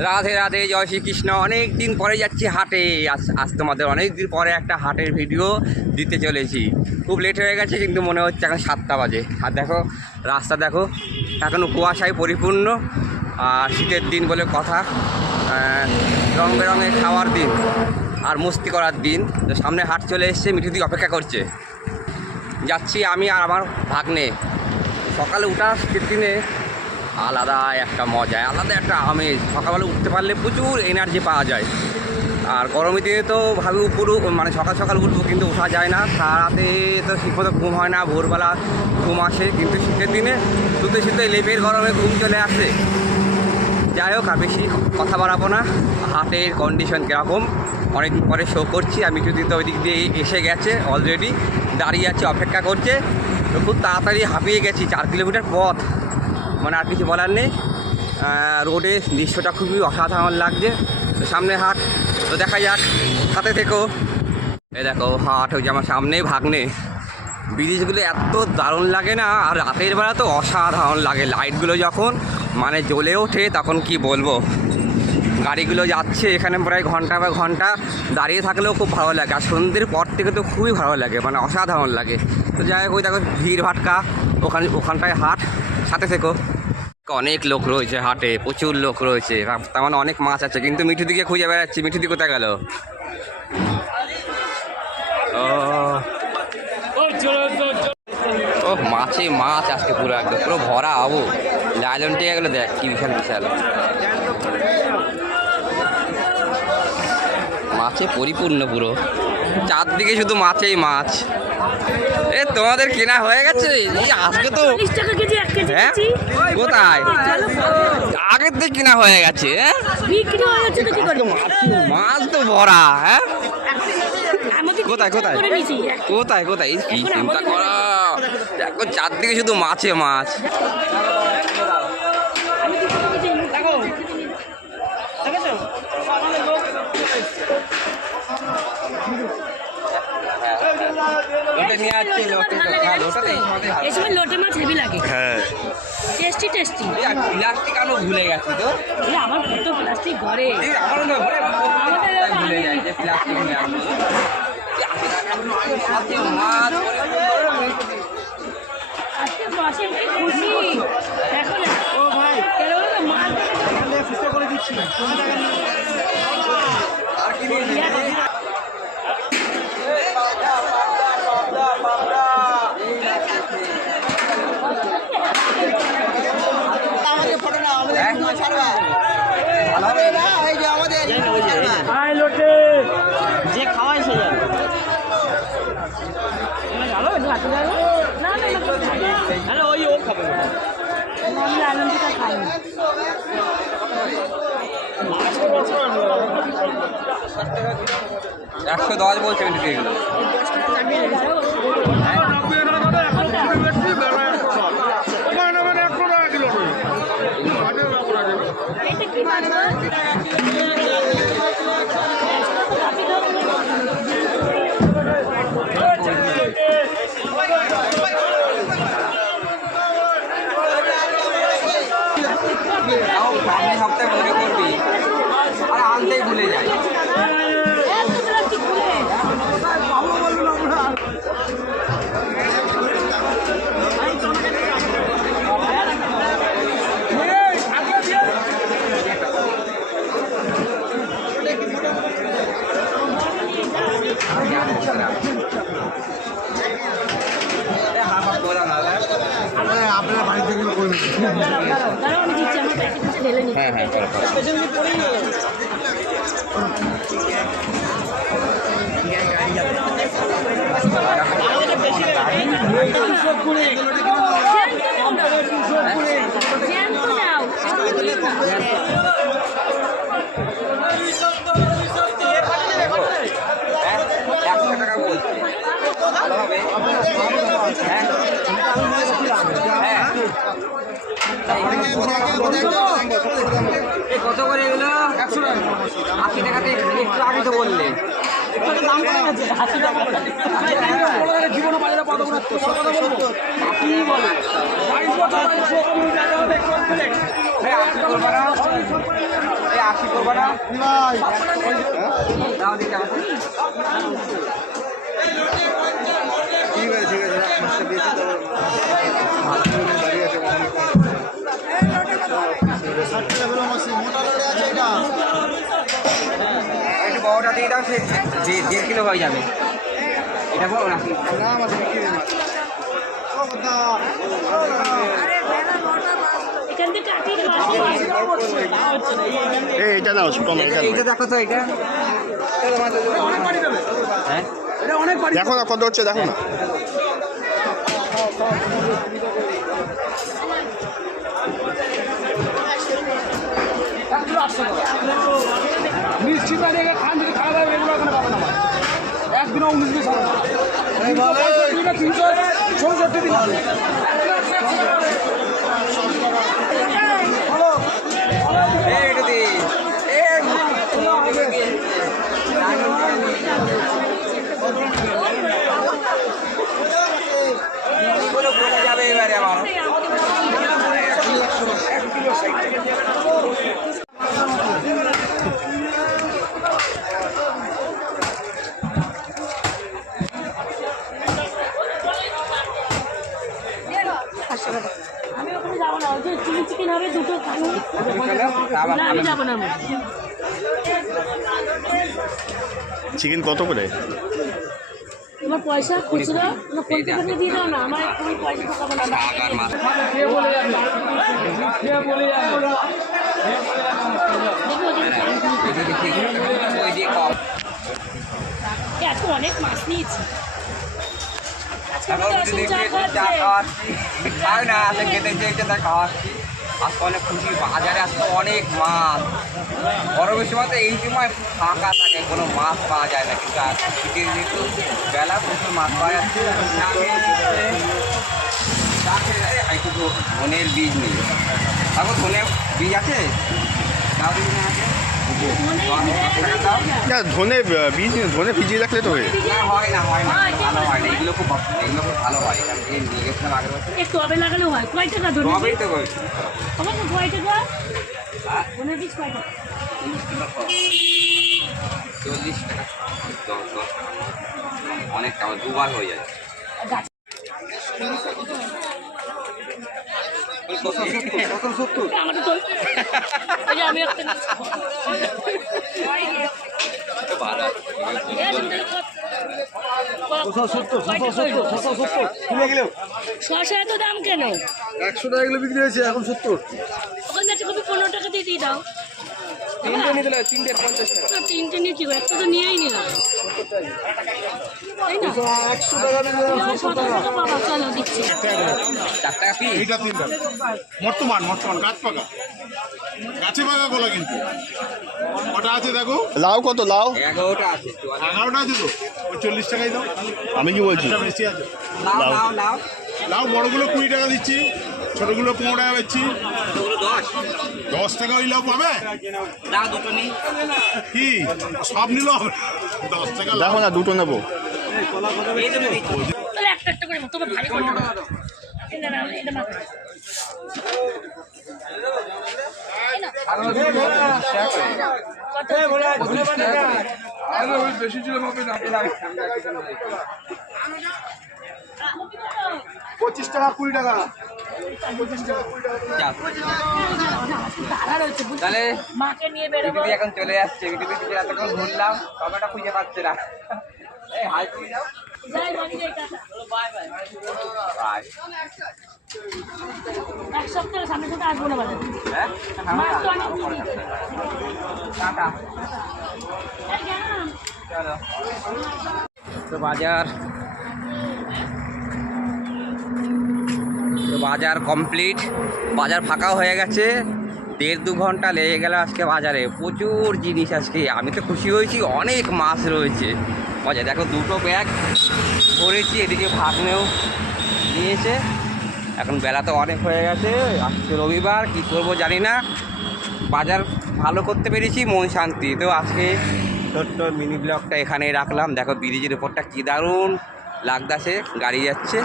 রাধে রাধে, জয় শ্রীকৃষ্ণ। অনেক দিন পরে যাচ্ছি হাটে। আজ আজ তোমাদের অনেক দিন পরে একটা হাটের ভিডিও দিতে চলেছি। খুব লেট হয়ে গেছে, কিন্তু মনে হচ্ছে এখন সাতটা বাজে। আর দেখো, রাস্তা দেখো এখনও কুয়াশায় পরিপূর্ণ। আর শীতের দিন বলে কথা। রং বেরঙের খাওয়ার দিন আর মস্তি করার দিন। সামনে হাট চলে এসছে মিঠুদি অপেক্ষা করছে। যাচ্ছি আমি আর আমার ভাগ্নে। সকালে উঠা শীতের দিনে আলাদা একটা মজা, আলাদা একটা আমেজ। সকালবেলা উঠতে পারলে প্রচুর এনার্জি পাওয়া যায়। আর গরমের দিনে তো ভাবে উপরু মানে সকাল সকাল উঠবো কিন্তু ওঠা যায় না। সারাতে তো ঠিকমতো ঘুম হয় না, ভোরবেলা ঘুম আসে। কিন্তু শীতের দিনে শুতে শুতে লেপের গরমে ঘুম চলে আসে। যাই হোক, আর বেশি কথা বাড়াবো না। হাটের কন্ডিশন কীরকম, অনেকদিন পরে শো করছি। আমি যদি তো ওই দিক দিয়ে এসে গেছে অলরেডি দাঁড়িয়ে আছে, অপেক্ষা করছে। তো খুব তাড়াতাড়ি হাঁপিয়ে গেছি, চার কিলোমিটার পথ। মানে আর কিছু বলার নেই। রোডে দৃশ্যটা খুবই অসাধারণ লাগছে। সামনে হাট, তো দেখা যাক, সাথে থেকেও এ দেখো, হাট যে আমার সামনেই ভাগ্নে। ব্রিজগুলো এত দারুণ লাগে না, আর রাতের বেলা তো অসাধারণ লাগে। লাইটগুলো যখন মানে জ্বলে ওঠে, তখন কি বলব? গাড়িগুলো যাচ্ছে, এখানে প্রায় ঘণ্টা বা ঘণ্টা দাঁড়িয়ে থাকলেও খুব ভালো লাগে। আর সন্ধ্যের পর থেকে তো খুবই ভালো লাগে মানে অসাধারণ লাগে। তো যাই হোক, ওই দেখো, ভিড় ভাটকা, ওখানে ওখানটায় হাট। সাথে থেকো। অনেক লোক রয়েছে হাটে, প্রচুর লোক রয়েছে। তার মানে অনেক মাছ আছে, কিন্তু মিঠু দিকে খুঁজে বেড়াচ্ছি। মিঠু মিঠুদি কোথায় গেল? ও মাছে মাছ আজকে পুরো একদম, পুরো ভরা হব লাইলন গেলো, দেখ কি বিশাল বিশাল। মাছে পরিপূর্ণ পুরো। চারদিকে শুধু মাছেই মাছ। এ তোমাদের কেনা হয়ে গেছে? এই আজকে তো হ্যাঁ? কোথায়? আগের থেকে কেনা হয়ে গেছে মাছ তো ভরা হ্যাঁ? কোথায় কোথায়? কোথায় কোথায়? কি চিন্তা করা। দেখো চারদিকে শুধু মাছে মাছ। এই হাত- এই সময় লোটে মাছ হেভি লাগে। হ্যাঁ। টেস্টি টেস্টি প্লাস্টিক আনো ভুলে গেছি তো। আমার কত প্লাস্টিক ঘরে। এই আমারও না ঘরে প্রত্যেকটা ভুলে যাই যে প্লাস্টিক নিয়ে আসব এই আশি টাকা সাথে মাছ আজকে মাসে কি খুশি দেখো না ও ভাই মাছ আর কি নিয়ে আমাদের ফটো না আমাদের হ্যাঁ? একটু ছাড়বা ভালো হবে না এই যে আমাদের ছাড়বা যে খাওয়াই সে যাবে না না আরে ওই ও খাবে না আমি আনন্দটা খাই একশো দশ বলছে কিন্তু এগুলো এটা কি সপ্তাহে মনে করবি? আর আনতেই ভুলে যাই। আপনার প্লাস্টিক খুলে দাঁড়াও আমি দিচ্ছি আমার প্যাকেট নিচে ঢেলে নি হ্যাঁ হ্যাঁ করো করো জ্যান্ত নাও হ্যাঁ একশো টাকা বলছে ভালো হবে হ্যাঁ হ্যাঁ এই কত করে এগুলো একশো টাকা আশি টাকাতে একটু আগে তো বললে জীবনে বাজারে কত করে আপনি বলেন আশি করব না না ঠিক আছে ঠিক আছে একটু বড়টা দিয়ে দাও সে দেড় কিলো হয়ে যাবে। এটা না? নাও এইটা- দেখো তো এটা হ্যাঁ? দেখো না কত হচ্ছে দেখো না। আটশো টাকা মিষ্টি পানি খান যদি খাওয়া দাওয়া এগুলো এখানে পাবেন আমার একদিনও উনিশ বিশ হবে তিনশো চৌষট্টি দিন হবে হ্যালো এই একটু দি এই এগুলো বোঝা যাবে এবারে আমার আমি ওখানে যাব না ওই যে চিলি চিকেন হবে দুটো খাব না আমি যাব না আমি চিকেন কত করে? তোমার পয়সা খুচরো? না ফোন পে করে দিয়ে দাও না আমার তুমি পয়সা ঢোকাবো না। এত অনেক মাছ নিয়েছি। খাই না খেতে খাওয়াচ্ছি। আজকে অনেক খুশি, বাজারে আসতে অনেক মাছ গরমের সময় তো এই সময় ফাঁকা থাকে, কোনো মাছ পাওয়া যায় না। কিন্তু আর শীতের যেহেতু বেলা প্রচুর মাছ পাওয়া যাচ্ছে একটু ধনের বীজ নেই এখন ধনে বীজ আছে? বীজ আছে? না ধনে বীজ ধনে ভিজিয়ে রাখলে তো হয়ে হয় না হয় না ভালো হয় না। এগুলো খুব এগুলো খুব ভালো হয়। এখান থেকে নিয়ে গেছিলাম আগের বছর। একটু টবে লাগালেও হয়। কয় টাকা ধরে তবেই তো কই আমার তো কয় টাকা? মনে পিস কয় টাকা? চল্লিশ টাকা দশ দশ টাকা। অনেক টাকা দুবার হয়ে যায় গাছ আমার তো ওই যে আমি একটা ভালো শশা এত দাম কেন? একশো টাকা কিলো বিক্রি হয়েছে এখন সত্তর। ওখান থেকে পনেরো টাকা দিয়ে দিয়ে দাও। তিনটে নিতে লাগে তিনটে পঞ্চাশ টাকা। তিনটে নিয়ে কি একটা তো নিয়েই নিলাম। তাই না? একশো টাকা না, টাকা। পাবা চলো দিচ্ছি। চার টাকা পিস এইটা তিনটা। বর্তমান বর্তমান গাছ পাকা। গাছে পাকা কিন্তু। কটা আছে দেখো? লাউ কত লাউ? এগারোটা আছে এগারোটা আছে তো? ওই চল্লিশ টাকাই দাও। আমি কি বলছি? বেশি আছে। লাউ। লাও লাউ বড়গুলো কুড়ি টাকা দিচ্ছি। ছোটগুলো পনেরো টাকা ওগুলো দশ। টাকা ওই দুটো নিই কি? সব নিল? হবে দশ টাকা দেখো না দুটো নেব। একটা একটা করে ভারী পঁচিশ টাকা কুড়ি টাকা। তাহলে মাকে নিয়ে বেরোবো। এখন চলে আসছে। থেকে এতক্ষণ ঘুরলাম তবেটা খুঁজে পাচ্ছে না। এই হাই তুই যাও। যাই বাড়ি যাই টাটা। বাই। এক সপ্তাহের সামনে সাথে আসব না বাজারে। হ্যাঁ? টাটা। চলো। তো বাজার বাজার কমপ্লিট। বাজার ফাঁকাও হয়ে গেছে। দেড় দু ঘণ্টা লেগে গেল আজকে বাজারে। প্রচুর জিনিস আজকে। আমি তো খুশি হয়েছি, অনেক মাছ রয়েছে। মজা, দেখো দুটো ব্যাগ ভরেছি, এদিকে ভাগ্নেও নিয়েছে। এখন বেলা তো অনেক হয়ে গেছে। আজকে রবিবার, কী করব জানি না। বাজার ভালো করতে পেরেছি, মন শান্তি। তো আজকে ছোট্ট মিনি ব্লগটা এখানে রাখলাম। দেখো ব্রিজের উপরটা কী দারুণ লাগদাসে গাড়ি যাচ্ছে।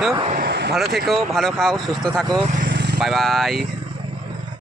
তো ভালো থেকো ভালো খাও সুস্থ থাকো। Bye bye.